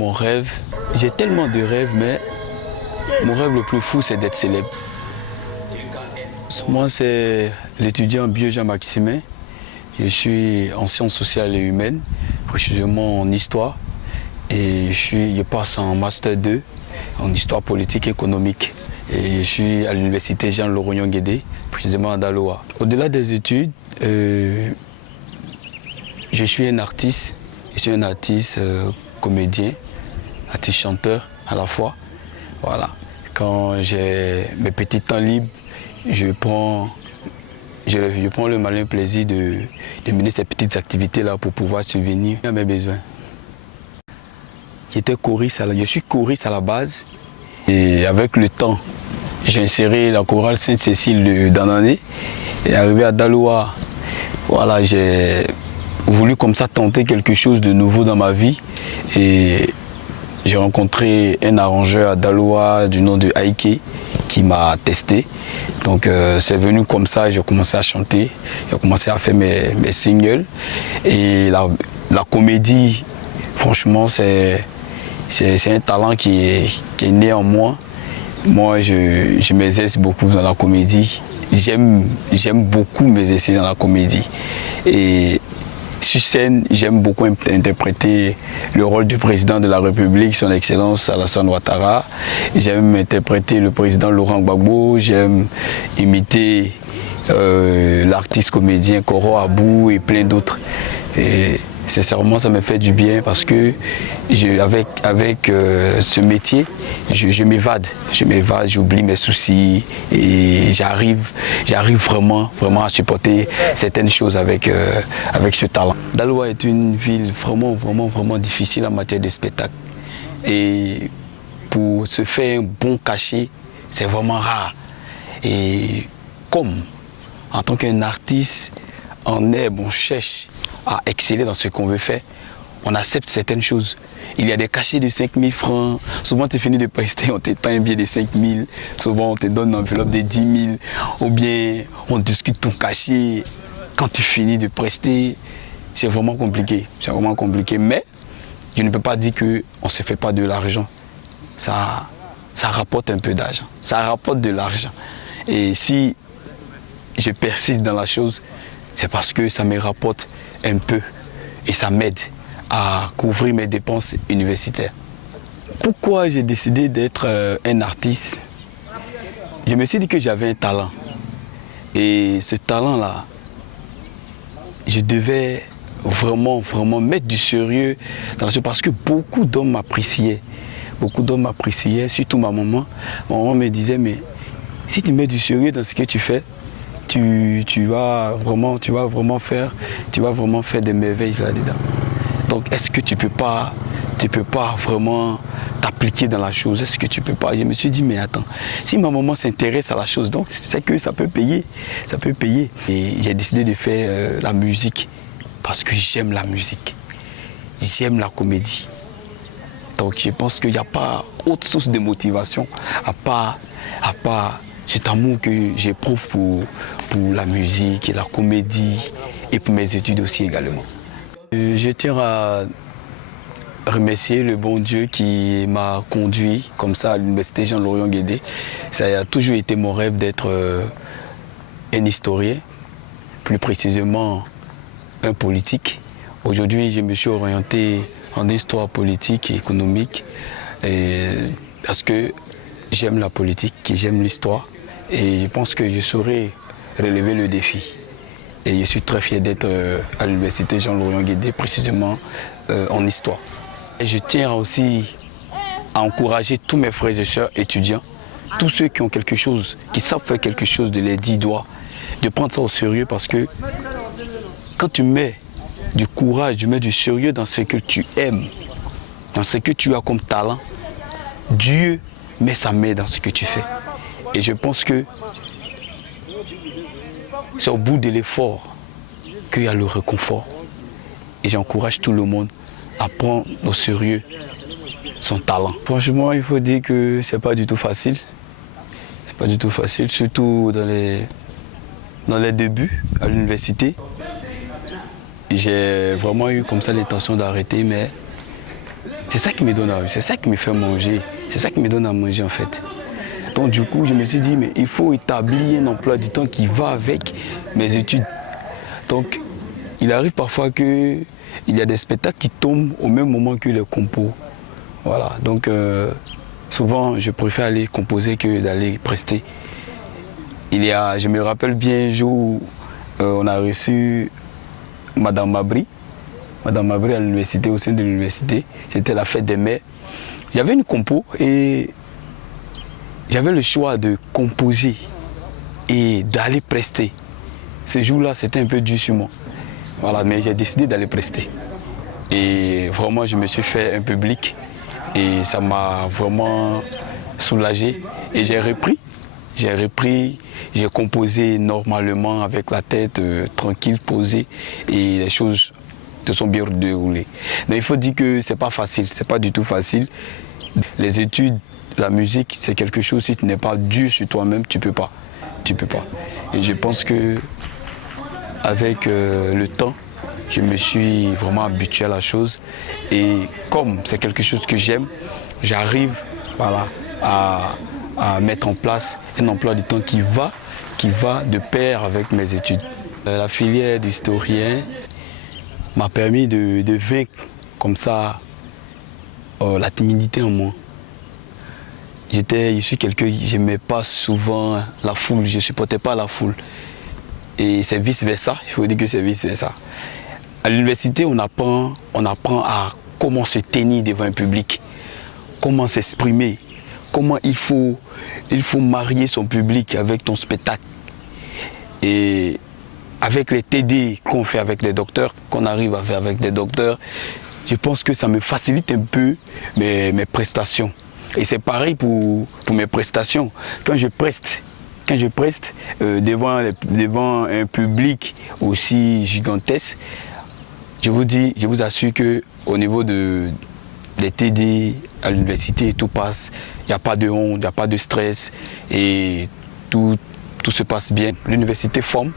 Mon rêve, j'ai tellement de rêves, mais mon rêve le plus fou, c'est d'être célèbre. Moi, c'est l'étudiant Bio Jean-Maximin. Je suis en sciences sociales et humaines, précisément en histoire. Et je passe en Master 2 en histoire politique et économique. Et je suis à l'université Jean Lorognon Guédé, précisément à Daloa. Au-delà des études, je suis un artiste. Je suis un artiste comédien, artiste chanteur à la fois. Voilà. Quand j'ai mes petits temps libres, je prends le malin plaisir de mener ces petites activités-là pour pouvoir subvenir à mes besoins. Je suis choriste à la base et avec le temps, j'ai inséré la chorale Sainte-Cécile de Danané et arrivé à Daloa, voilà, j'ai voulu comme ça tenter quelque chose de nouveau dans ma vie et j'ai rencontré un arrangeur à Daloa du nom de Aïké qui m'a testé. Donc c'est venu comme ça, j'ai commencé à chanter, j'ai commencé à faire mes singles. Et la comédie, franchement, c'est un talent qui est né en moi. Moi, je m'exerce beaucoup dans la comédie. J'aime beaucoup m'exercer dans la comédie. Et sur scène, j'aime beaucoup interpréter le rôle du président de la République, son Excellence Alassane Ouattara. J'aime interpréter le président Laurent Gbagbo. J'aime imiter l'artiste comédien Koro Abou et plein d'autres. Et sincèrement, ça me fait du bien parce que avec ce métier, je m'évade, j'oublie mes soucis et j'arrive vraiment à supporter certaines choses avec ce talent. Daloa est une ville vraiment difficile en matière de spectacle. Et pour se faire un bon cachet, c'est vraiment rare. Et comme en tant qu'un artiste, on cherche à exceller dans ce qu'on veut faire, on accepte certaines choses. Il y a des cachets de 5 000 francs, souvent tu finis de prester, on t'étend un billet de 5 000, souvent on te donne une enveloppe de 10 000, ou bien on discute ton cachet. Quand tu finis de prester, c'est vraiment compliqué, mais je ne peux pas dire qu'on ne se fait pas de l'argent. Ça rapporte un peu d'argent, ça rapporte de l'argent. Et si je persiste dans la chose, c'est parce que ça me rapporte un peu et ça m'aide à couvrir mes dépenses universitaires. Pourquoi j'ai décidé d'être un artiste? Je me suis dit que j'avais un talent. Et ce talent-là, je devais vraiment mettre du sérieux dans la chose parce que beaucoup d'hommes m'appréciaient. Beaucoup d'hommes m'appréciaient, surtout ma maman. Ma maman me disait, mais si tu mets du sérieux dans ce que tu fais, tu vas vraiment faire des merveilles là-dedans. Donc est-ce que tu peux pas vraiment t'appliquer dans la chose? Est-ce que tu peux pas? Je me suis dit, mais attends, si ma maman s'intéresse à la chose, donc c'est que ça peut payer. Et j'ai décidé de faire la musique parce que j'aime la musique. J'aime la comédie. Donc je pense qu'il n'y a pas autre source de motivation à part cet amour que j'éprouve pour la musique et la comédie et pour mes études aussi également. Je tiens à remercier le bon Dieu qui m'a conduit comme ça à l'université Jean Lorognon Guédé. Ça a toujours été mon rêve d'être un historien, plus précisément un politique. Aujourd'hui, je me suis orienté en histoire politique et économique parce que j'aime la politique, j'aime l'histoire et je pense que je saurais relever le défi. Et je suis très fier d'être à l'université Jean Lorognon Guédé, précisément en histoire. Et je tiens aussi à encourager tous mes frères et sœurs étudiants, tous ceux qui ont quelque chose, qui savent faire quelque chose de les 10 doigts, de prendre ça au sérieux parce que quand tu mets du courage, tu mets du sérieux dans ce que tu aimes, dans ce que tu as comme talent, Dieu met sa main dans ce que tu fais. Et je pense que c'est au bout de l'effort qu'il y a le réconfort. Et j'encourage tout le monde à prendre au sérieux son talent. Franchement, il faut dire que c'est pas du tout facile. C'est pas du tout facile, surtout dans les débuts à l'université. J'ai vraiment eu comme ça l'intention d'arrêter, mais C'est ça qui me donne à, c'est ça qui me fait manger, c'est ça qui me donne à manger en fait. Donc du coup, je me suis dit, mais il faut établir un emploi du temps qui va avec mes études. Donc, il arrive parfois qu'il y a des spectacles qui tombent au même moment que les compos. Voilà, donc souvent, je préfère aller composer que d'aller prester. Je me rappelle bien un jour où on a reçu Madame Mabry. Madame Mabry à l'université, au sein de l'université. C'était la fête des mères. Il y avait une compo et j'avais le choix de composer et d'aller prester. Ce jour-là, c'était un peu dur sur moi. Voilà, mais j'ai décidé d'aller prester. Et vraiment, je me suis fait un public et ça m'a vraiment soulagé. Et j'ai repris, j'ai composé normalement avec la tête tranquille, posée et les choses se sont bien déroulées. Mais il faut dire que c'est pas facile, c'est pas du tout facile. Les études, la musique, c'est quelque chose, si tu n'es pas dur sur toi-même, tu peux pas. Tu peux pas. Et je pense que avec le temps, je me suis vraiment habitué à la chose. Et comme c'est quelque chose que j'aime, j'arrive voilà, à mettre en place un emploi du temps qui va de pair avec mes études. La filière d'historien m'a permis de vaincre comme ça la timidité en moi. Je suis quelqu'un qui n'aimais pas souvent la foule, je ne supportais pas la foule. Et c'est vice-versa, il faut dire que c'est vice-versa. À l'université, on apprend à comment se tenir devant un public, comment s'exprimer, comment il faut marier son public avec ton spectacle. Et avec les TD qu'on fait avec les docteurs, qu'on arrive à faire avec des docteurs, je pense que ça me facilite un peu mes prestations. Et c'est pareil pour mes prestations. Quand je preste devant un public aussi gigantesque, je vous assure qu'au niveau des TD à l'université, tout passe. Il n'y a pas de honte, il n'y a pas de stress et tout se passe bien. L'université forme.